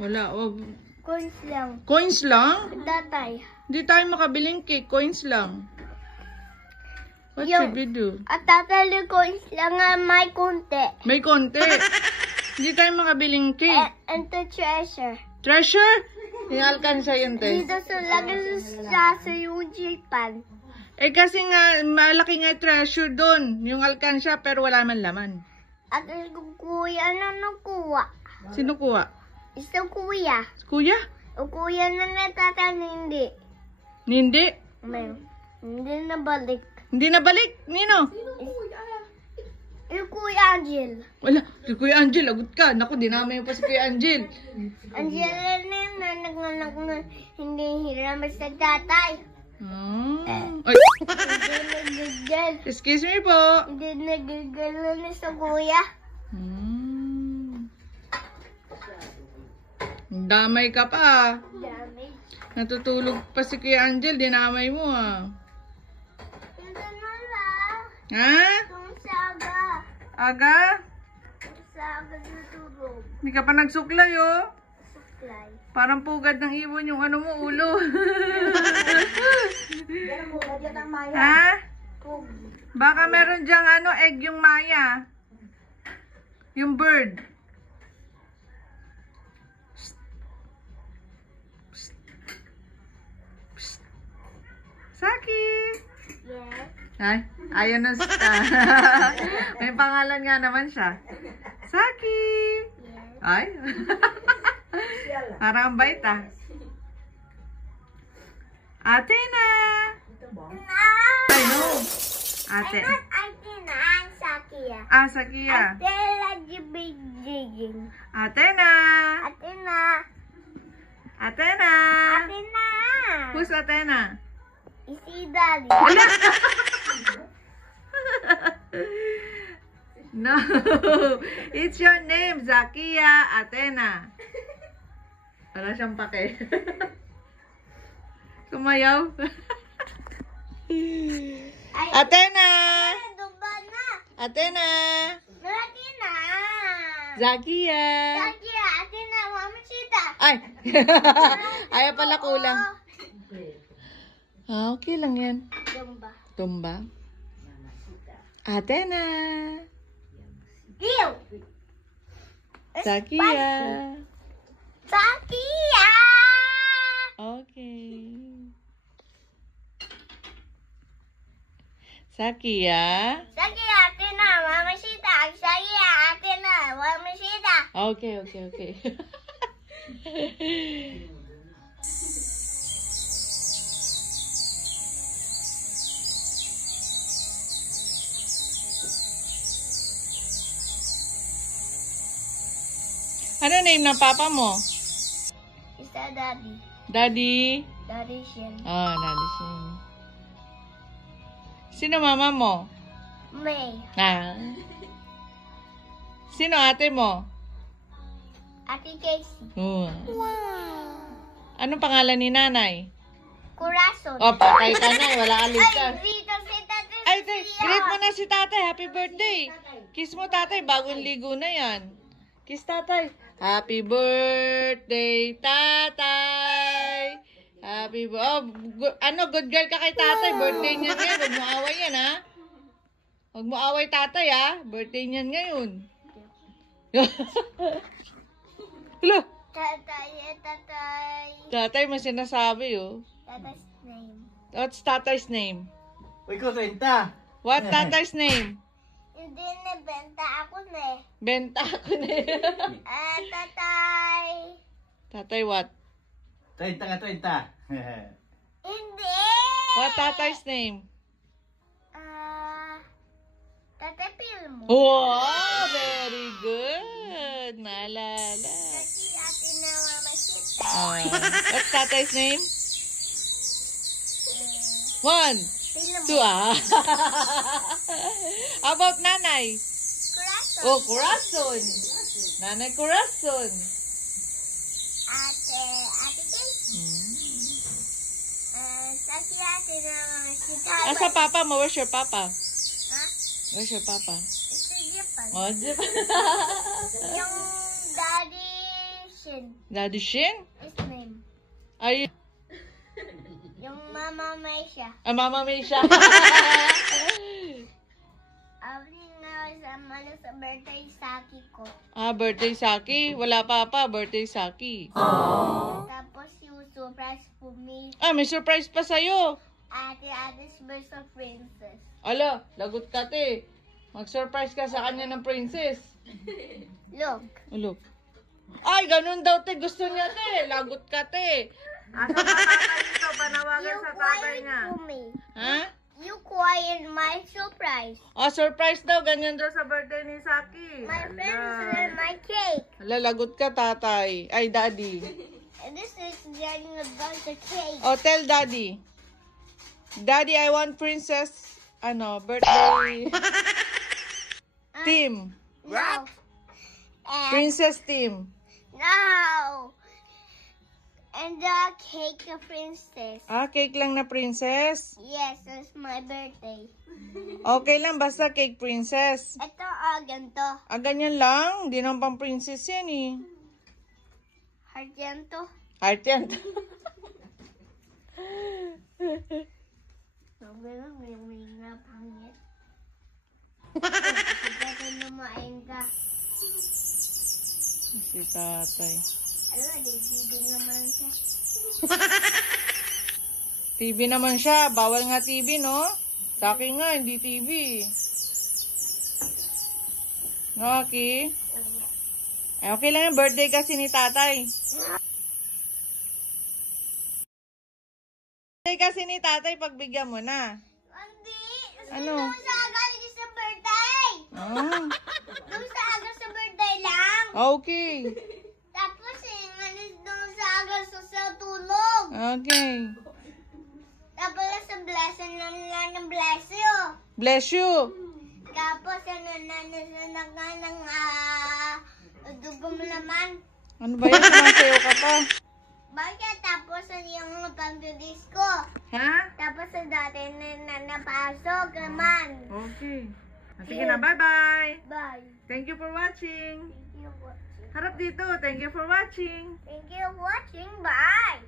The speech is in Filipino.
Wala. Oh. Coins lang. Coins lang? Tatay. Hindi tayo makabiling cake. Coins lang. What should we do? At tatay yung coins lang nga may konti. May konti. Hindi tayo makabiling cake. And the treasure. Treasure? Yung alkansya yun, te. Dito sa lagi sa yung jipan. Eh kasi nga, malaki nga treasure doon. Yung alkansya, pero wala man laman. At yung kuya na nakuha. Sino kuha? Isang kuya. Kuya? O kuya na natatan hindi. Hindi. Hindi nabalik. Hindi nabalik. Nino? Yung Kuya Angel. Wala. Si Kuya Angel, agot ka. Naku, dinamay mo pa si Kuya Angel. Angel na nagnanak na hindi hiram sa tatay. Ay. Hindi nagagal. Excuse me po. Hindi nagagal na sa kuya. Damay ka pa. Dami. Natutulog pa si Kuya Angel, dinamay mo ah. Ito na lang. Ha? Kung saga. Aga? Kung saga natulog. Hindi ka pa nagsuklay oh. Suklay. Parang pugad ng ibon yung ano mo, ulo. Ha? Baka meron dyang ano, egg yung Maya. Yung bird. Psst. Psst. Psst. Saki! Yes. Ay, ayaw na may pangalan nga naman siya. Saki! Yes. Ay. Parang ang bait ah. Ate na! I know. Ate. Ate na ang sakiya. Ah, Sakia. Ate lagi bigiging. Ate na! Ate na. Ate na! Ate na. Who's Ate na? Isi daddy. No. It's your name, Zakia Athena. Wala siyang pake. Sumayaw. Athena! Duba na. Athena! Malaki na. Zakia! Sakiya, ate na. Mama sita. Ay! Ayaw pala kulang. Ah, okay lang yan. Dumba. Tumba. Athena! Ew. Zakia! Sakiya. Okay. Sakia? Sakiya, ate na. Mama sita. Sakiya, ate na. Mama sita. Okay, okay, okay. Ano name ng papa mo? Isa daddy. Daddy? Daddy Shin. Ah, Daddy Shin. Sino mama mo? May. Ah. Sino ate mo? Ate Casey. Oh. Wow. Anong pangalan ni nanay? Corazon. Oh, patay ka na. Wala ka ligtas. Ay, dito si tatay. Ay, greet mo na si tatay. Happy birthday. Kiss mo tatay. Bagong ligo na yan. Kiss tatay. Happy birthday, tatay. Happy good girl ka kay tatay. Birthday niyan ngayon. Huwag mo away yan, ha? Huwag mo away tatay, ha? Birthday niyan ngayon. Hala. Tatay. Tatay, may sinasabi, oh. Tatay's name. What's tatay's name? Uy, ko 30. What tatay's name? Hindi nabenta ako na eh. Benta ako na yun. Tatay. Tatay, what? 30 nga 30. Hindi. What tatay's name? Tatay Pilmo. Wow! Very good! Naalala. Kasi ate na mama sita. What's tatay's name? One, Pilmo. two, How about nanay? Corazon. Oh, Corazon. Nanay Corazon. Ate Casey. Kasi ate na mama sita. Asa papa mo? Where's your papa? Ha? Where's your papa? Ito Japan. Oh, Japan. Yung daddy Shin. Daddy Shin? His name. Ay, Yung Mama May siya. Mama May siya. Nga sa birthday Saki ko. Birthday Saki. Wala pa, birthday Saki. Tapos yung surprise for me. May surprise pa sa'yo. Ate-ate's birth of princess. Ala, lagot ka, te. Mag-surprise ka sa kanya ng princess. Look. Look. Ay, ganun daw, te. Gusto niya, te. Lagot ka, te. Asa pa tatay nito? Panawagan You sa tatay quiet niya. for me. Ha? You quiet my surprise. Surprise daw. Ganyan daw sa birthday ni Saki. My friends and my cake. Ala, lagot ka, tatay. Ay, daddy. And this is getting about the cake. Tell daddy. Daddy, I want princess, birthday team. No. And Princess team. no. And the cake of princess. Cake lang na princess. Yes, it's my birthday. Okay lang, basta cake princess. Ito, ganito. Ganyan lang. Di naman pang princess yan eh. Heart yan to. Heart yan. Sabi lang, may na pangit. Kasi numain ka. Si tatay. Alam, nagiging naman siya. TV naman siya. Bawal nga TV, no? Sa akin nga, hindi TV. No, Aki? Okay lang yung birthday kasi ni tatay. Birthday kasi ni tatay, pagbigyan mo na. Hindi! Ano? Doon sa aga sa birthday! Doon sa aga sa birthday lang! Okay. Tapos doon sa aga sa tulog! Okay. Tapos sa blessing ng bless you! Bless you. Tapos ng dugong laman. Ano ba yan? Sumasayaw ka pa. Bakit? Tapos yung pang-disco. Ha? Tapos sa dati napasok naman. Okay. Sige na, bye-bye. Bye. Thank you for watching. Thank you for watching. Harap dito. Thank you for watching. Thank you for watching. Bye.